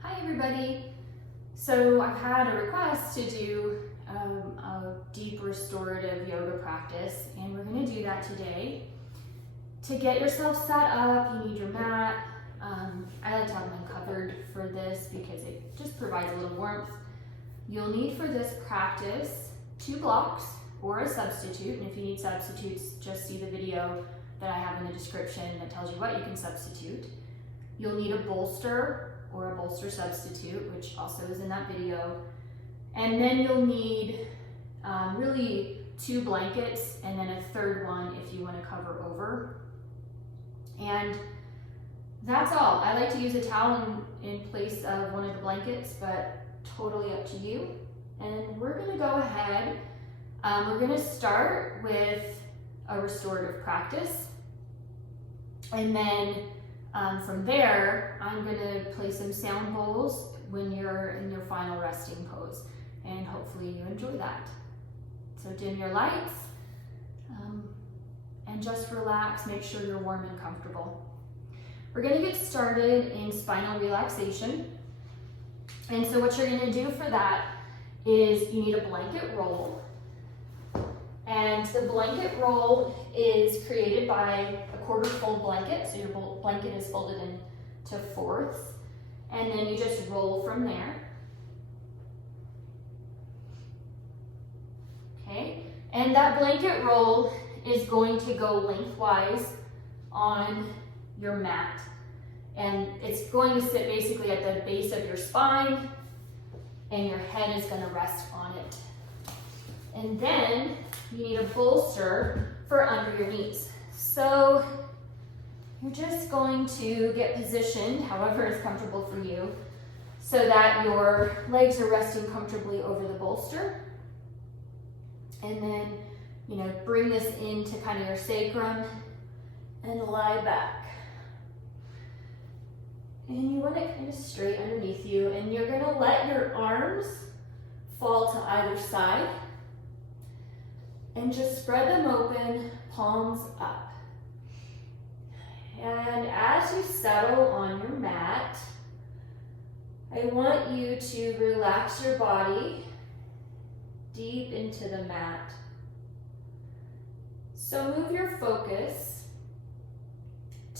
Hi everybody. So I've had a request to do a deep restorative yoga practice, and we're going to do that today. To get yourself set up, you need your mat. I like to have them covered for this because it just provides a little warmth. You'll need for this practice 2 blocks or a substitute, and if you need substitutes, just see the video that I have in the description that tells you what you can substitute. You'll need a bolster or a bolster substitute, which also is in that video. And then you'll need really 2 blankets and then a third one if you want to cover over. And that's all. I like to use a towel in place of one of the blankets, but totally up to you. And we're going to go ahead. We're going to start with a restorative practice. And then from there, I'm going to play some sound bowls when you're in your final resting pose. And hopefully you enjoy that. So dim your lights and just relax. Make sure you're warm and comfortable. We're going to get started in spinal relaxation. And so what you're going to do for that is you need a blanket roll. And the blanket roll is created by a 1/4 fold blanket. So your blanket is folded into 4ths. And then you just roll from there. Okay. And that blanket roll is going to go lengthwise on your mat. And it's going to sit basically at the base of your spine, and your head is going to rest on it. And then you need a bolster for under your knees. So you're just going to get positioned however is comfortable for you so that your legs are resting comfortably over the bolster. And then, bring this into kind of your sacrum and lie back. And you want it kind of straight underneath you, and you're going to let your arms fall to either side and just spread them open, palms up. And as you settle on your mat, I want you to relax your body deep into the mat. So move your focus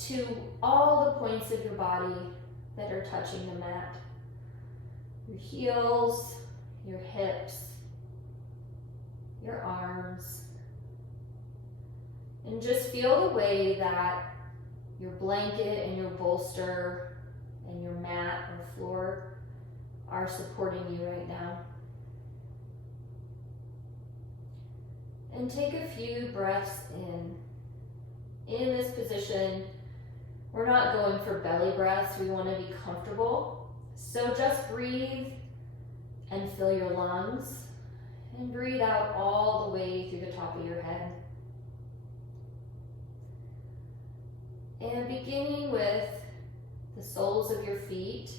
to all the points of your body that are touching the mat. Your heels, your hips, your arms. And just feel the way that your blanket and your bolster and your mat or floor are supporting you right now. And take a few breaths in. In this position, we're not going for belly breaths. We want to be comfortable. So just breathe and fill your lungs. And breathe out all the way through the top of your head. And beginning with the soles of your feet,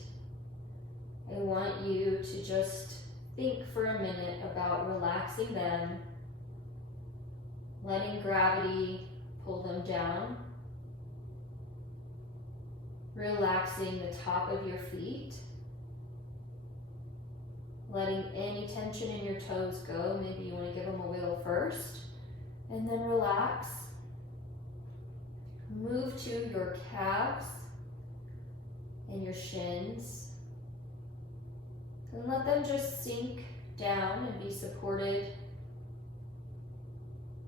I want you to just think for a minute about relaxing them, letting gravity pull them down, relaxing the top of your feet, letting any tension in your toes go. Maybe you want to give them a wiggle first, and then relax. Move to your calves and your shins, and let them just sink down and be supported.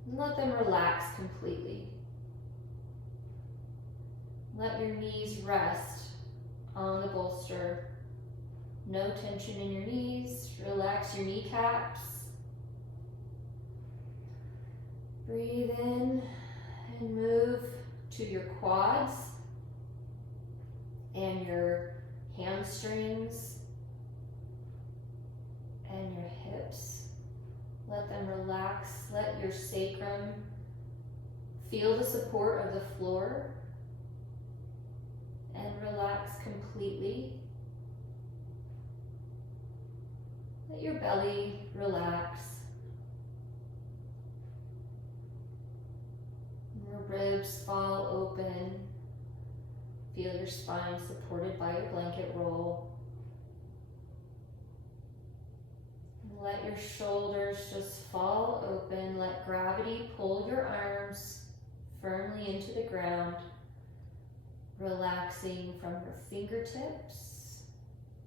And let them relax completely. Let your knees rest on the bolster. No tension in your knees. Relax your kneecaps. Breathe in and move to your quads and your hamstrings and your hips. Let them relax. Let your sacrum feel the support of the floor and relax completely. Let your belly relax. Your ribs fall open. Feel your spine supported by your blanket roll. your shoulders just fall open. Let gravity pull your arms firmly into the ground, relaxing from your fingertips,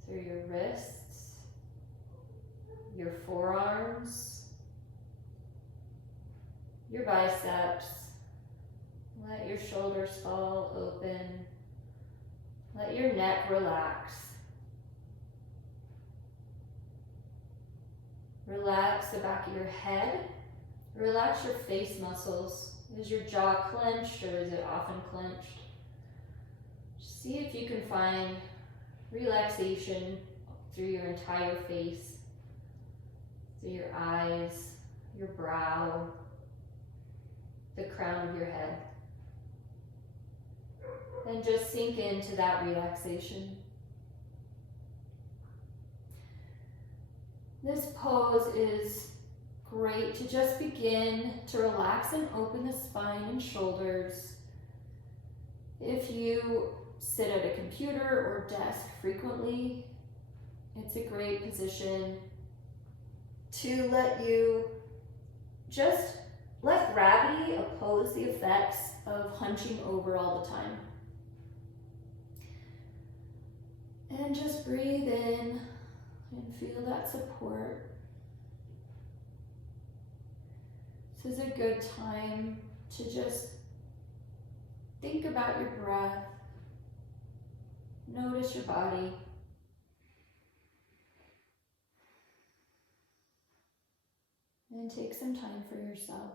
through your wrists, your forearms, your biceps. Let your shoulders fall open. Let your neck relax. Relax the back of your head. Relax your face muscles. Is your jaw clenched or is it often clenched? See if you can find relaxation through your entire face, through your eyes, your brow, the crown of your head. And just sink into that relaxation. This pose is great to just begin to relax and open the spine and shoulders. If you sit at a computer or desk frequently, it's a great position to let gravity oppose the effects of hunching over all the time. And just breathe in and feel that support. This is a good time to just think about your breath. Notice your body. And take some time for yourself.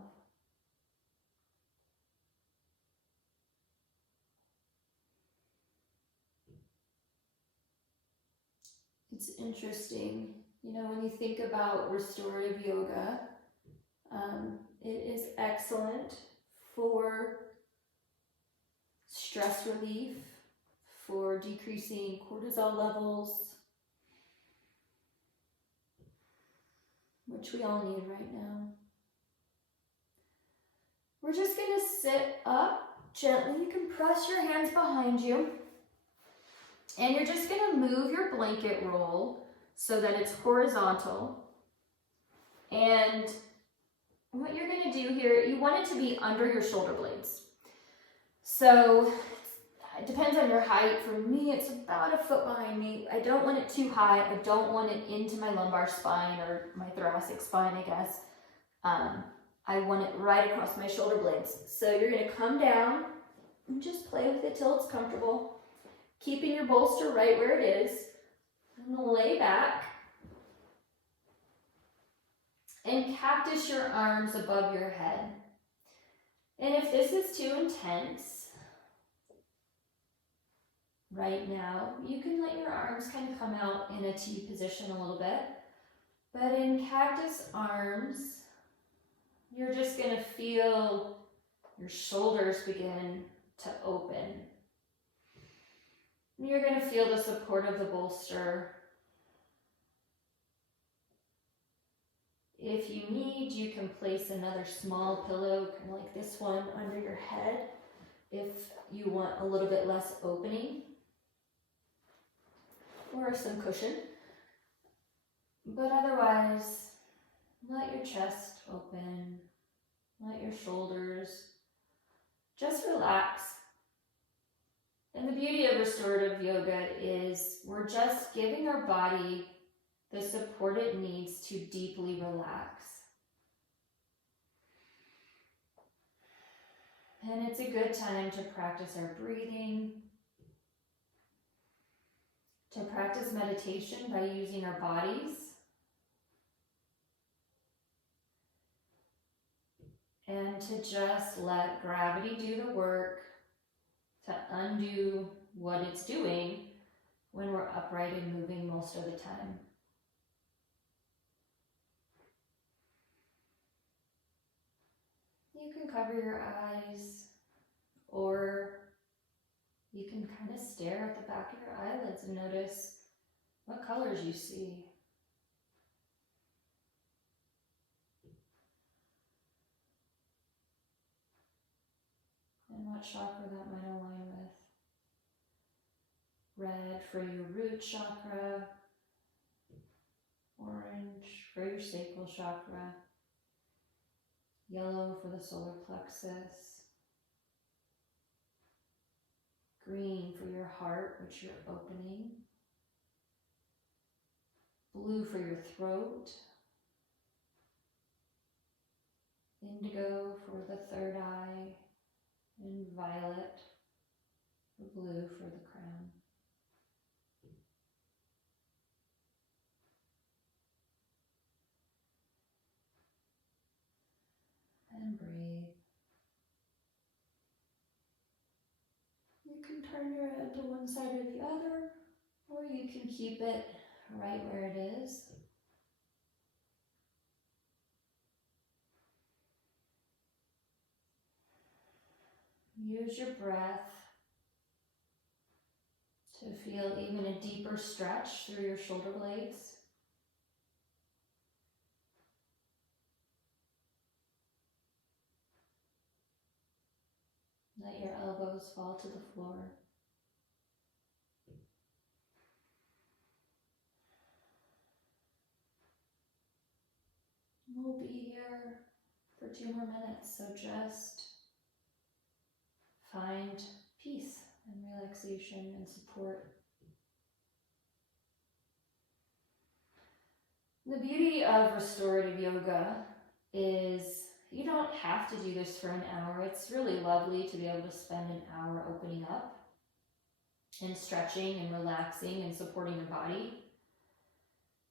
It's interesting, when you think about restorative yoga, it is excellent for stress relief, for decreasing cortisol levels, which we all need right now. We're just going to sit up gently. You can press your hands behind you. And you're just going to move your blanket roll so that it's horizontal. And what you're going to do here, you want it to be under your shoulder blades. So it depends on your height. For me, it's about a foot behind me. I don't want it too high. I don't want it into my lumbar spine or my thoracic spine, I guess. I want it right across my shoulder blades. So you're going to come down and just play with it till it's comfortable. Keeping your bolster right where it is. And lay back. And cactus your arms above your head. And if this is too intense right now, you can let your arms kind of come out in a T position a little bit. But in cactus arms, you're just going to feel your shoulders begin to open. You're going to feel the support of the bolster. If you need, you can place another small pillow, kind of like this one, under your head if you want a little bit less opening, or some cushion. But otherwise, let your chest open, let your shoulders just relax. And the beauty of restorative yoga is we're just giving our body the support it needs to deeply relax. And it's a good time to practice our breathing, to practice meditation by using our bodies, and to just let gravity do the work to undo what it's doing when we're upright and moving most of the time. You can cover your eyes, or you can kind of stare at the back of your eyelids and notice what colors you see. And what chakra that might align with. Red for your root chakra, orange for your sacral chakra, yellow for the solar plexus, green for your heart, which you're opening, blue for your throat, indigo for the third eye, and violet or blue for the crown. And breathe. You can turn your head to one side or the other, or you can keep it right where it is. Use your breath to feel even a deeper stretch through your shoulder blades. Let your elbows fall to the floor. We'll be here for 2 more minutes, so just find peace and relaxation and support. The beauty of restorative yoga is you don't have to do this for an hour. It's really lovely to be able to spend an hour opening up and stretching and relaxing and supporting your body.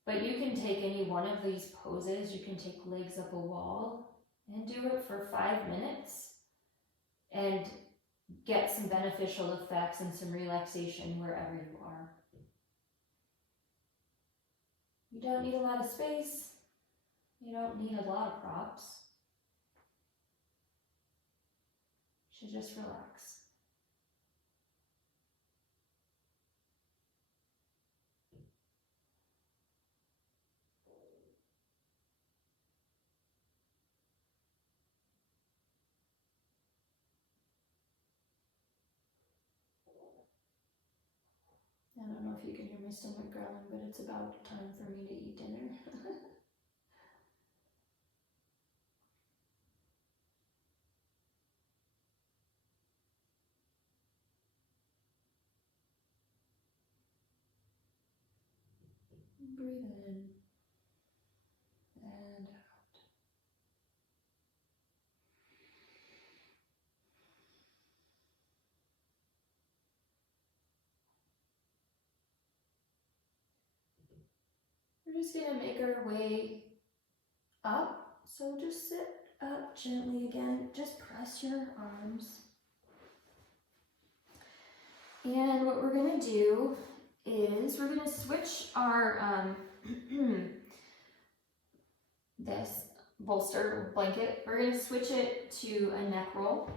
But you can take any one of these poses. You can take legs up a wall and do it for 5 minutes and get some beneficial effects and some relaxation wherever you are. You don't need a lot of space. You don't need a lot of props. You should just relax. I don't know if you can hear my stomach growling, but it's about time for me to eat dinner. Breathe in and out. We're just going to make our way up. So just sit up gently again. Just press your arms. And what we're going to do is we're going to switch our this bolster blanket. We're going to switch it to a neck roll.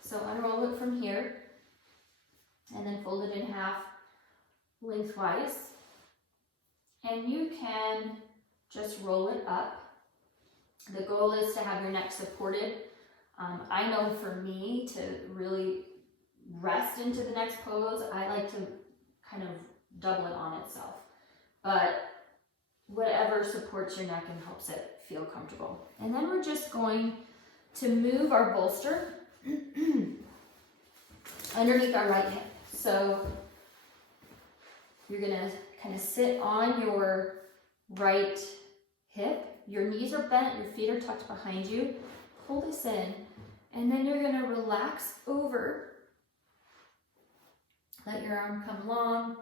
So unroll it from here and then fold it in half lengthwise. And you can just roll it up. The goal is to have your neck supported. I know for me to really rest into the next pose, I like to kind of double it on itself. But whatever supports your neck and helps it feel comfortable. And then we're just going to move our bolster underneath our right hip. So you're gonna kind of sit on your right hip. Your knees are bent, your feet are tucked behind you. Pull this in, and then you're gonna relax over. Let your arm come long,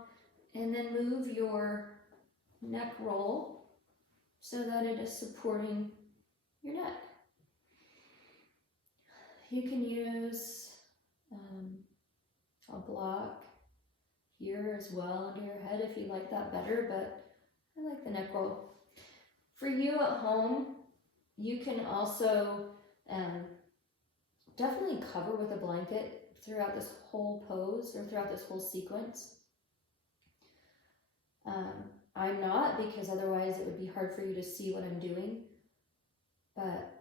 and then move your neck roll so that it is supporting your neck. You can use a block here as well under your head if you like that better, but I like the neck roll. For you at home, you can also definitely cover with a blanket throughout this whole pose or throughout this whole sequence. I'm not, because otherwise it would be hard for you to see what I'm doing, but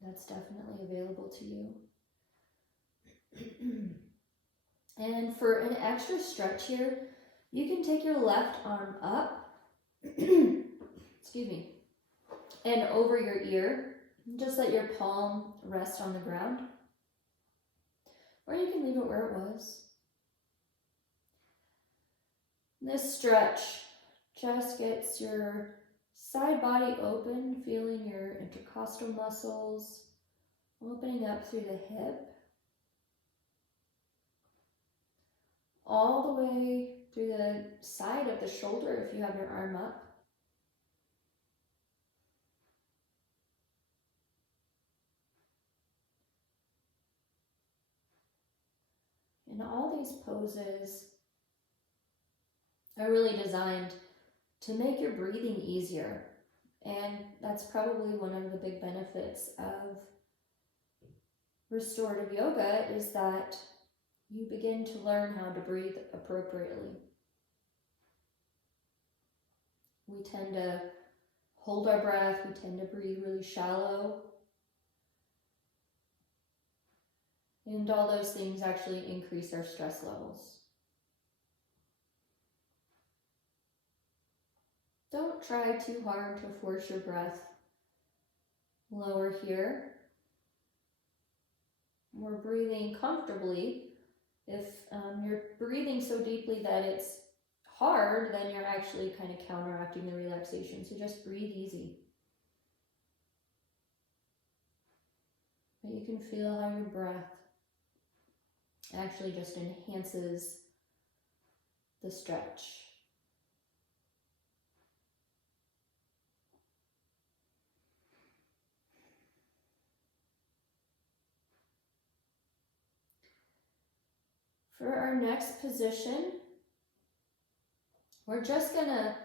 that's definitely available to you. And for an extra stretch here, you can take your left arm up. and over your ear. Just let your palm rest on the ground. Or you can leave it where it was. This stretch just gets your side body open, feeling your intercostal muscles opening up through the hip, all the way through the side of the shoulder if you have your arm up. And all these poses are really designed to make your breathing easier. And that's probably one of the big benefits of restorative yoga, is that you begin to learn how to breathe appropriately. We tend to hold our breath, we tend to breathe really shallow. And all those things actually increase our stress levels. Don't try too hard to force your breath lower here. We're breathing comfortably. If you're breathing so deeply that it's hard, then you're actually kind of counteracting the relaxation. So just breathe easy. But you can feel how your breath actually just enhances the stretch. For our next position, we're just gonna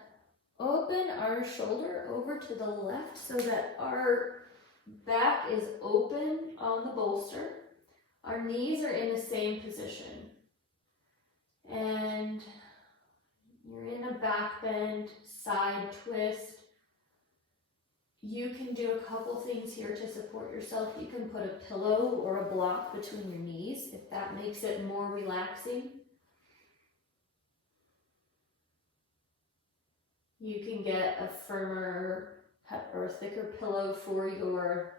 open our shoulder over to the left so that our back is open on the bolster. Our knees are in the same position. And you're in a back bend, side twist. You can do a couple things here to support yourself. You can put a pillow or a block between your knees if that makes it more relaxing. You can get a firmer or thicker pillow for your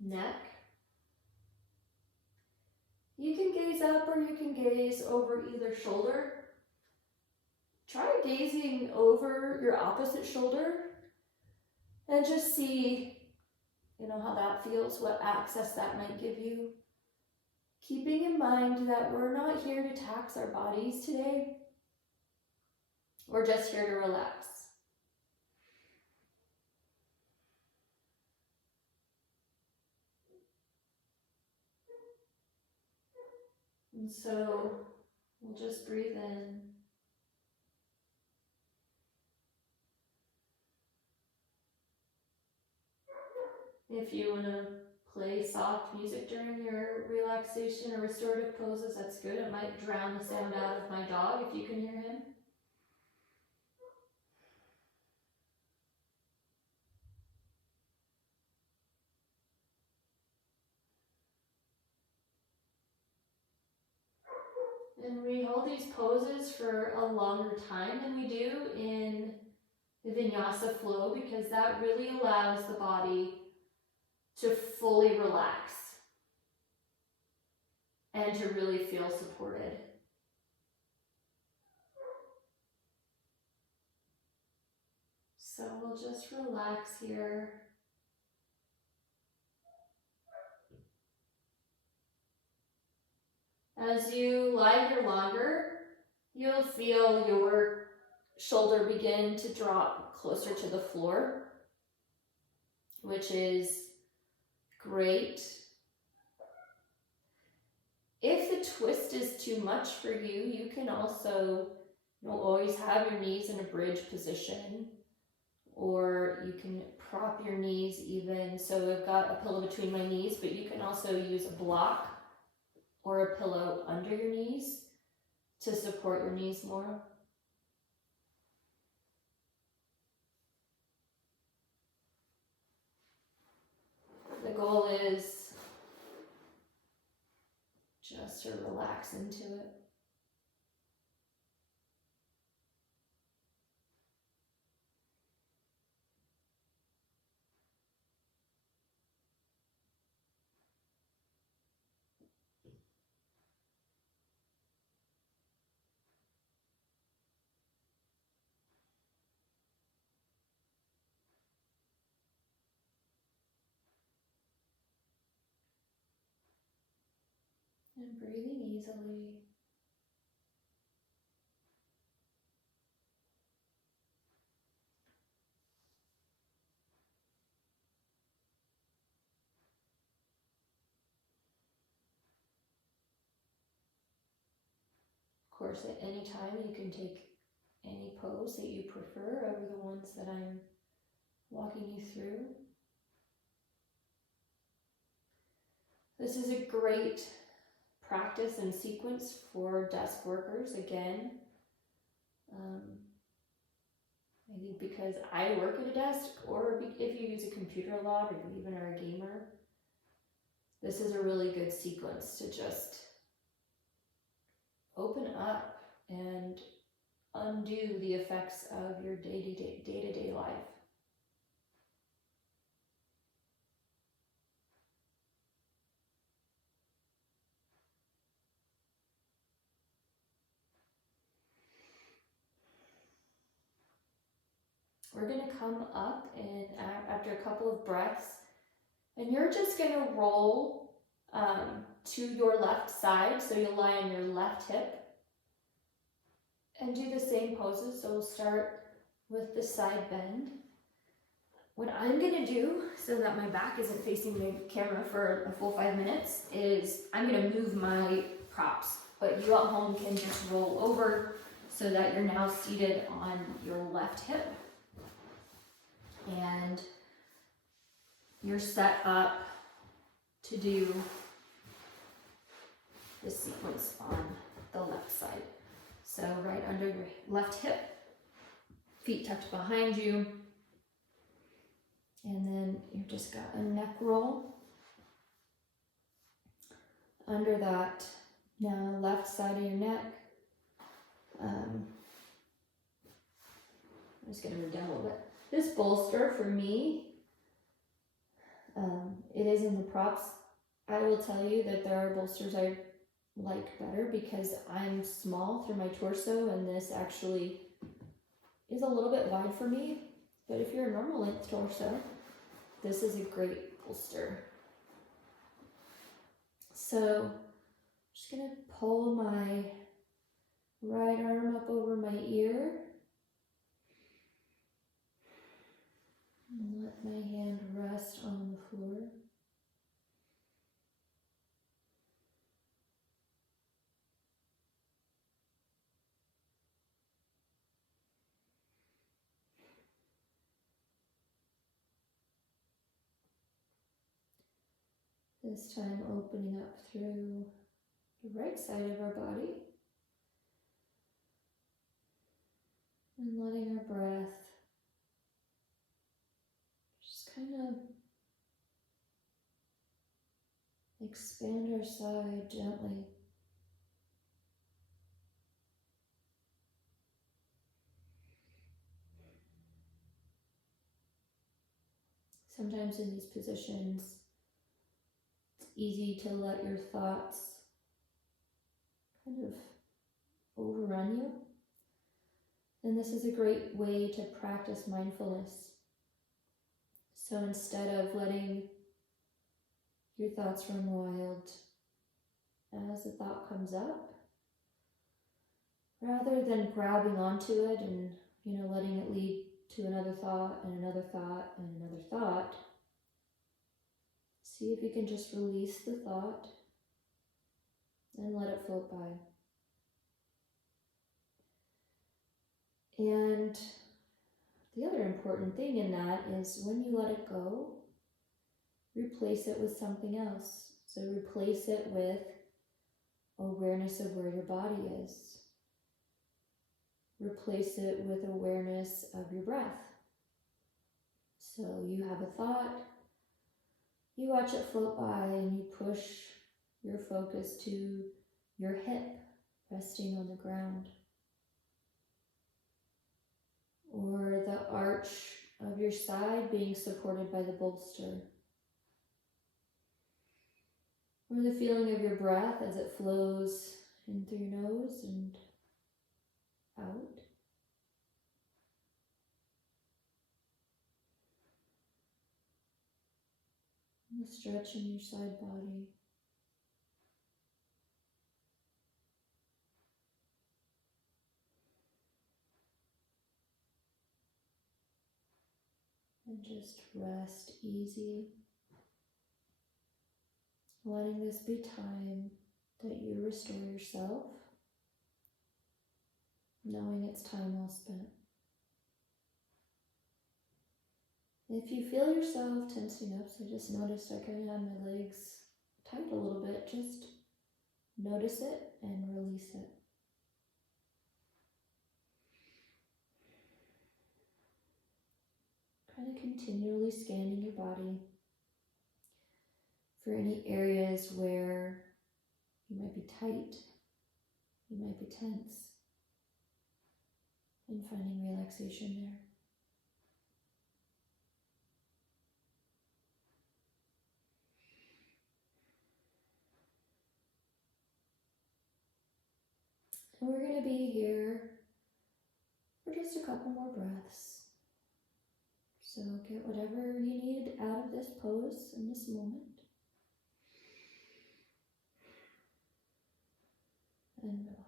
neck. You can gaze up or you can gaze over either shoulder. Try gazing over your opposite shoulder and just see, how that feels, what access that might give you. Keeping in mind that we're not here to tax our bodies today. We're just here to relax. And so we'll just breathe in. If you want to play soft music during your relaxation or restorative poses, that's good. It might drown the sound out of my dog if you can hear him. And we hold these poses for a longer time than we do in the vinyasa flow, because that really allows the body to fully relax and to really feel supported. So we'll just relax here. As you lie here longer, you'll feel your shoulder begin to drop closer to the floor, which is great. If the twist is too much for you, you can also, always have your knees in a bridge position, or you can prop your knees even. So I've got a pillow between my knees, but you can also use a block or a pillow under your knees to support your knees more. The goal is just to relax into it. And breathing easily. Of course, at any time you can take any pose that you prefer over the ones that I'm walking you through. This is a great practice and sequence for desk workers again. I think because I work at a desk, or if you use a computer a lot, or you even are a gamer, this is a really good sequence to just open up and undo the effects of your day-to-day life. We're going to come up and after a couple of breaths, and you're just going to roll to your left side. So you'll lie on your left hip and do the same poses. So we'll start with the side bend. What I'm going to do, so that my back isn't facing the camera for a full 5 minutes, is I'm going to move my props. But you at home can just roll over so that you're now seated on your left hip. And you're set up to do this sequence on the left side. So right under your left hip, feet tucked behind you, and then you've just got a neck roll. Under that, now left side of your neck. I'm just going to move down a little bit. This bolster for me, it is in the props. I will tell you that there are bolsters I like better because I'm small through my torso, and this actually is a little bit wide for me. But if you're a normal length torso, this is a great bolster. So I'm just going to pull my right arm up over my ear. And let my hand rest on the floor. This time opening up through the right side of our body. And letting our breath just kind of expand our side gently. Sometimes in these positions, it's easy to let your thoughts kind of overrun you. And this is a great way to practice mindfulness. So instead of letting your thoughts run wild as the thought comes up, rather than grabbing onto it and, letting it lead to another thought and another thought and another thought, see if you can just release the thought and let it float by. And the other important thing in that is when you let it go, replace it with something else. So replace it with awareness of where your body is. Replace it with awareness of your breath. So you have a thought, you watch it float by, and you push your focus to your hip resting on the ground, or the arch of your side being supported by the bolster, or the feeling of your breath as it flows in through your nose and out. And the stretch in your side body. And just rest easy. Letting this be time that you restore yourself, knowing it's time well spent. If you feel yourself tensing up, so just notice I kind of have my legs tight a little bit, just notice it and release it. Kind of continually scanning your body for any areas where you might be tight, you might be tense, and finding relaxation there. And we're going to be here for just a couple more breaths. So get whatever you need out of this pose in this moment. And relax.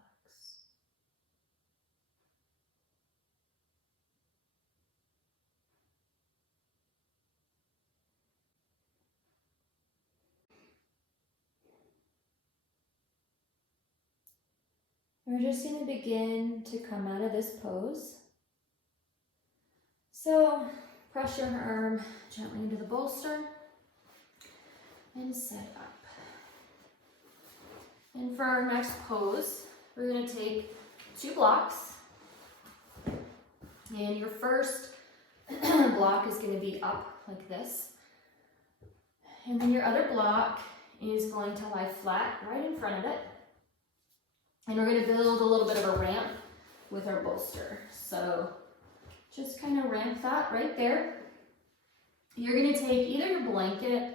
We're just going to begin to come out of this pose. So press your arm gently into the bolster and set up. And for our next pose, we're going to take 2 blocks. And your first block is going to be up like this. And then your other block is going to lie flat right in front of it. And we're going to build a little bit of a ramp with our bolster. So just kind of ramp that right there. You're going to take either your blanket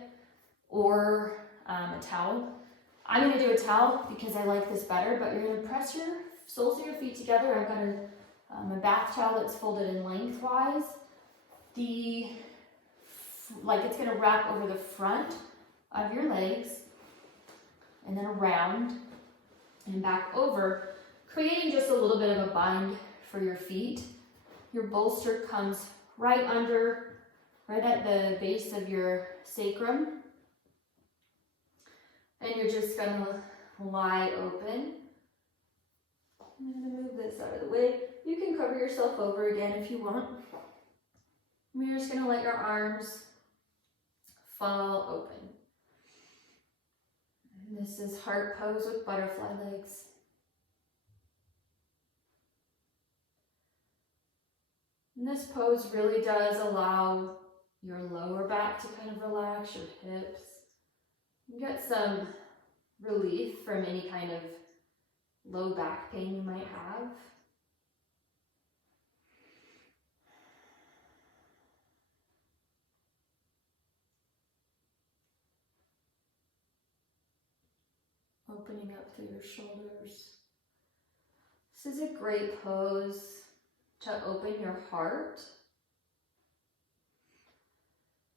or a towel. I'm going to do a towel because I like this better, but you're going to press your soles of your feet together. I've got a bath towel that's folded in lengthwise. It's going to wrap over the front of your legs and then around and back over, creating just a little bit of a bind for your feet. Your bolster comes right at the base of your sacrum. And you're just gonna lie open. I'm gonna move this out of the way. You can cover yourself over again if you want. And you're just gonna let your arms fall open. And this is heart pose with butterfly legs. And this pose really does allow your lower back to kind of relax, your hips. You get some relief from any kind of low back pain you might have. Opening up through your shoulders. This is a great pose to open your heart,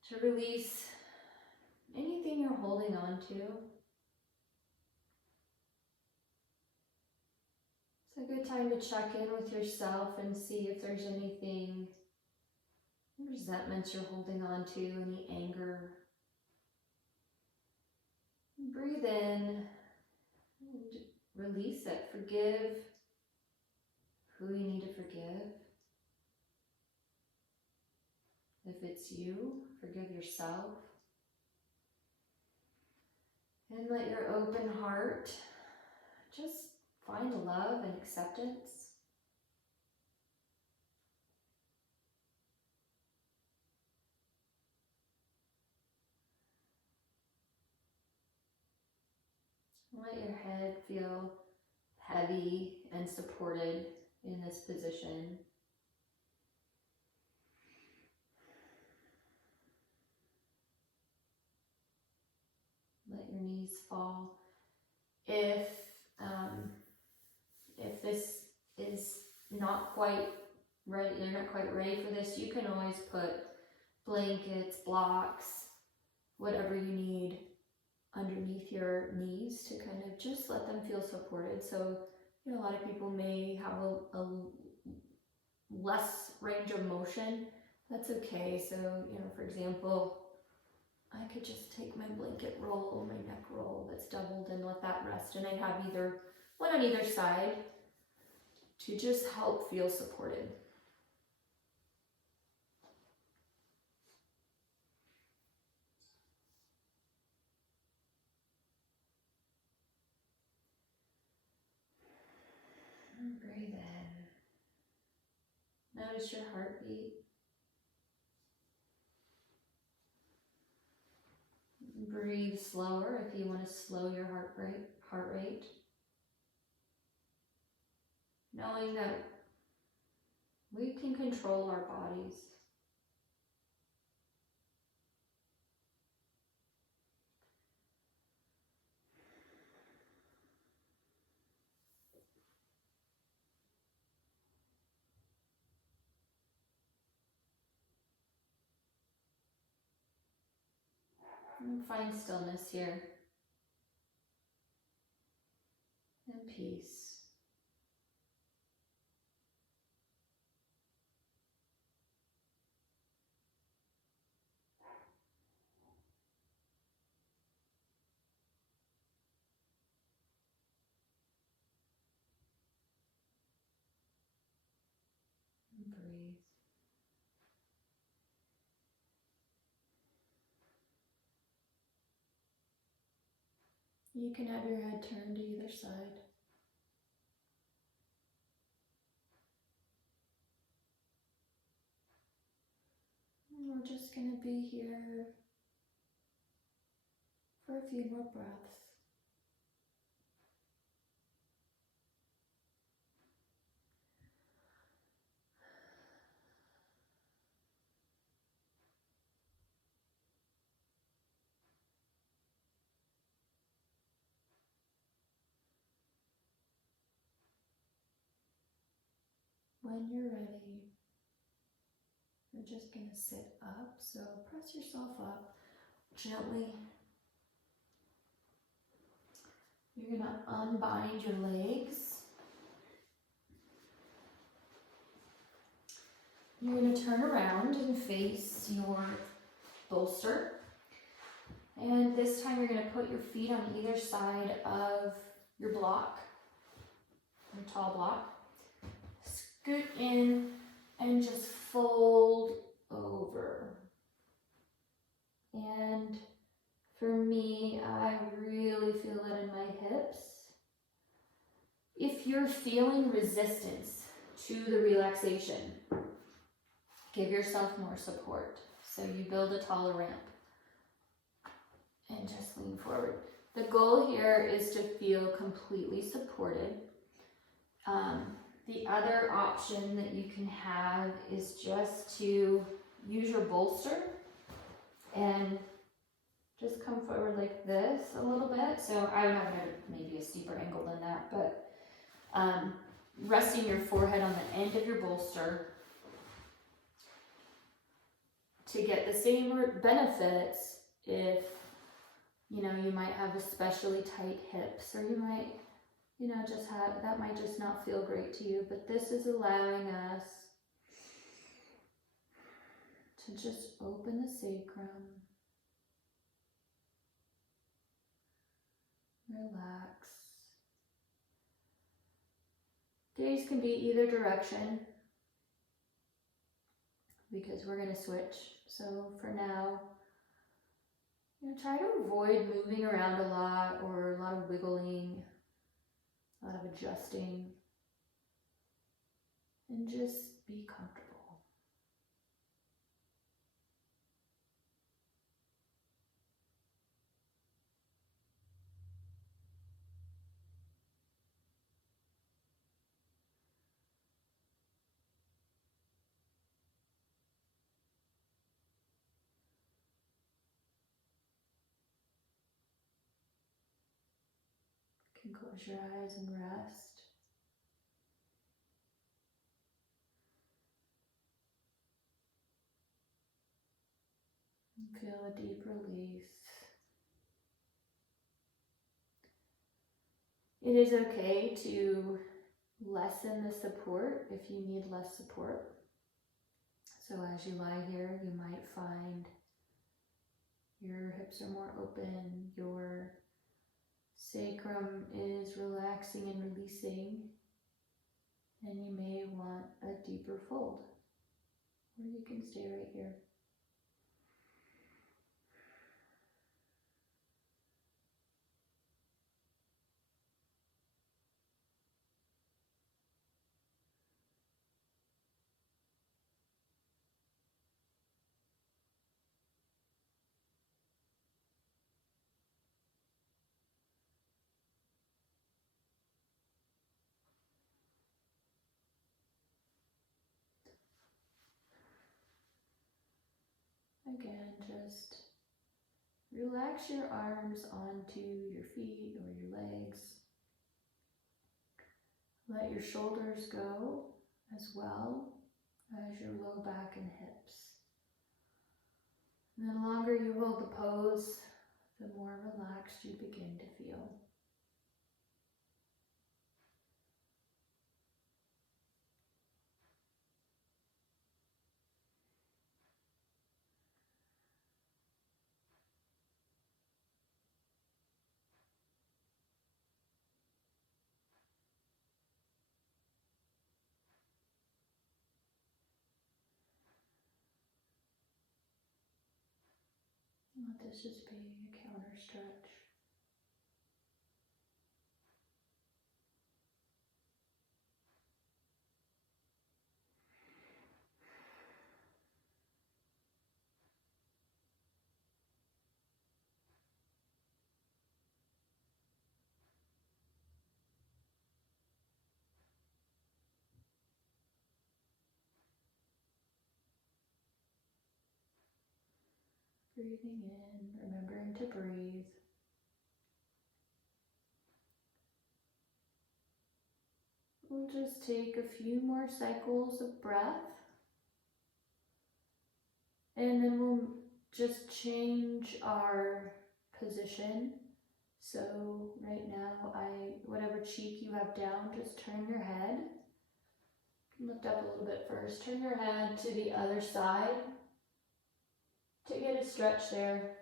to release anything you're holding on to. It's a good time to check in with yourself and see if there's any resentments you're holding on to, any anger. Breathe in and release it. Forgive who you need to forgive. If it's you, forgive yourself. And let your open heart just find love and acceptance. Let your head feel heavy and supported in this position. Let your knees fall. If this is not quite ready, you're not quite ready for this, you can always put blankets, blocks, whatever you need underneath your knees to kind of just let them feel supported. So, a lot of people may have a less range of motion that's okay. So, for example, I could just take my blanket roll, my neck roll that's doubled, and let that rest. And I have either one on either side to just help feel supported. And breathe in. Notice your heartbeat. Breathe slower if you want to slow your heart rate. Knowing that we can control our bodies. And find stillness here. And peace. And breathe. You can have your head turned to either side. And we're just going to be here for a few more breaths. When you're ready, you're just going to sit up. So press yourself up gently. You're going to unbind your legs. You're going to turn around and face your bolster. And this time you're going to put your feet on either side of your block, your tall block. Scoot in and just fold over. And for me, I really feel that in my hips. If you're feeling resistance to the relaxation, give yourself more support. So you build a taller ramp and just lean forward. The goal here is to feel completely supported. The other option that you can have is just to use your bolster and just come forward like this a little bit. So I would have maybe a steeper angle than that, but resting your forehead on the end of your bolster to get the same benefits if, you might have especially tight hips, or you might, that might just not feel great to you, but this is allowing us to just open the sacrum, relax. Gaze can be either direction because we're going to switch. So for now, try to avoid moving around a lot or a lot of wiggling, a lot of adjusting, and just be comfortable. You can close your eyes and rest. And feel a deep release. It is okay to lessen the support if you need less support. So as you lie here, you might find your hips are more open, your sacrum is relaxing and releasing, and you may want a deeper fold, or you can stay right here. Again, just relax your arms onto your feet or your legs. Let your shoulders go as well as your low back and hips. And the longer you hold the pose, the more relaxed you begin to feel. Let this just be a counter stretch. Breathing in, remembering to breathe. We'll just take a few more cycles of breath, and then we'll just change our position. So right now, whatever cheek you have down, just turn your head. Lift up a little bit first. Turn your head to the other side to get a stretch there.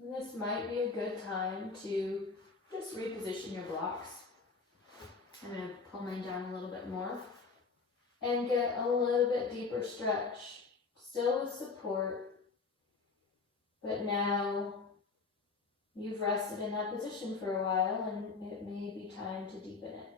This might be a good time to just reposition your blocks. I'm going to pull mine down a little bit more and get a little bit deeper stretch, still with support, but now you've rested in that position for a while and it may be time to deepen it.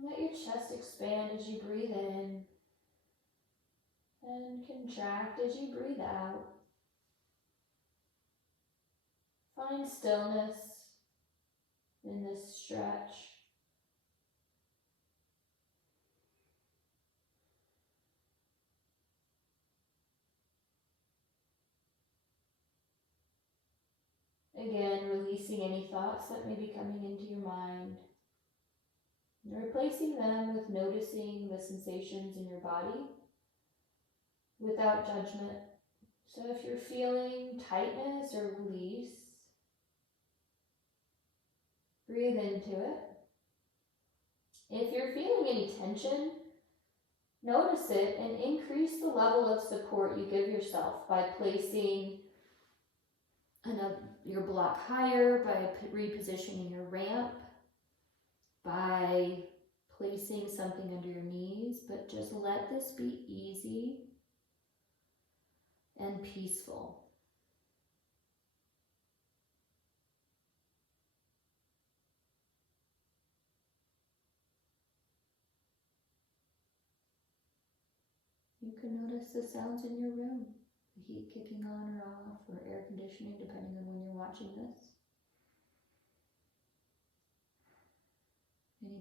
Let your chest expand as you breathe in and contract as you breathe out. Find stillness in this stretch. Again, releasing any thoughts that may be coming into your mind. And replacing them with noticing the sensations in your body without judgment. So if you're feeling tightness or release, breathe into it. If you're feeling any tension, notice it and increase the level of support you give yourself by placing your block higher, by repositioning your ramp, by placing something under your knees, but just let this be easy. and peaceful. You can notice the sounds in your room, the heat kicking on or off, or air conditioning, depending on when you're watching this. Any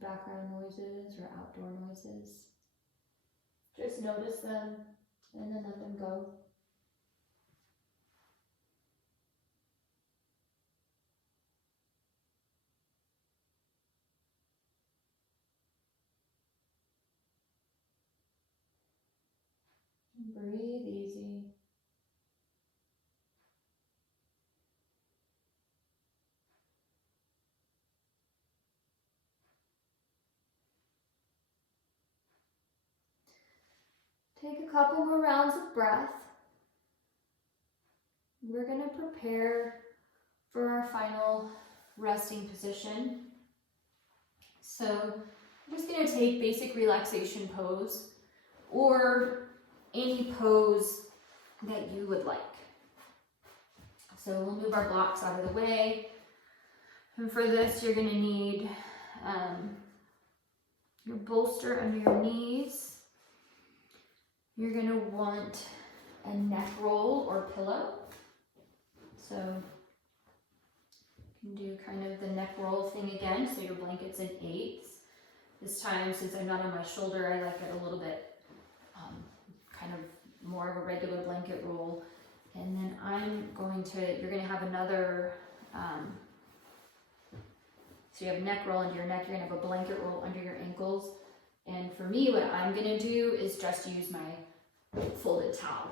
background noises or outdoor noises. Just notice them and then let them go. Breathe easy. Take a couple more rounds of breath. We're going to prepare for our final resting position. So I'm just going to take basic relaxation pose or any pose that you would like. So we'll move our blocks out of the way. And for this, you're going to need your bolster under your knees. You're going to want a neck roll or pillow. So you can do kind of the neck roll thing again. So your blanket's in eighths. This time, since I'm not on my shoulder, I like it a little bit kind of more of a regular blanket roll. And then you're going to have another, so you have neck roll under your neck, you're going to have a blanket roll under your ankles. And for me, what I'm going to do is just use my folded towel.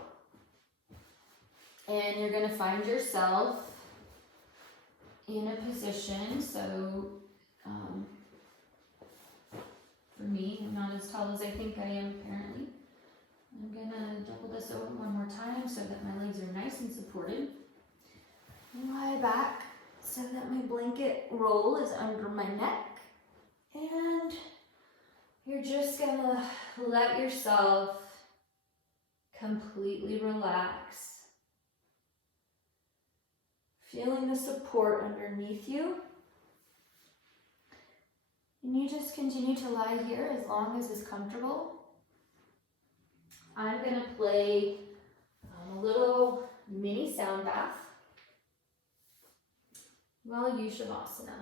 And you're going to find yourself in a position, so for me, I'm not as tall as I think I am apparently. I'm going to double this over one more time so that my legs are nice and supported. Lie back so that my blanket roll is under my neck. And you're just going to let yourself completely relax. Feeling the support underneath you. And you just continue to lie here as long as it's comfortable. I'm going to play a little mini sound bath while you shavasana.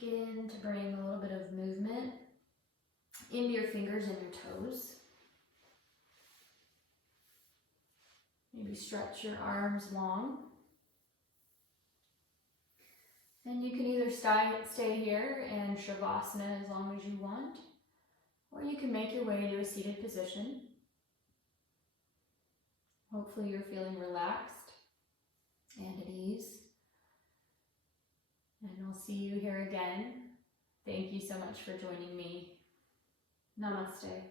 Begin to bring a little bit of movement into your fingers and your toes. Maybe stretch your arms long. And you can either stay here in Shavasana as long as you want, or you can make your way to a seated position. Hopefully you're feeling relaxed and at ease. And I'll see you here again. Thank you so much for joining me. Namaste.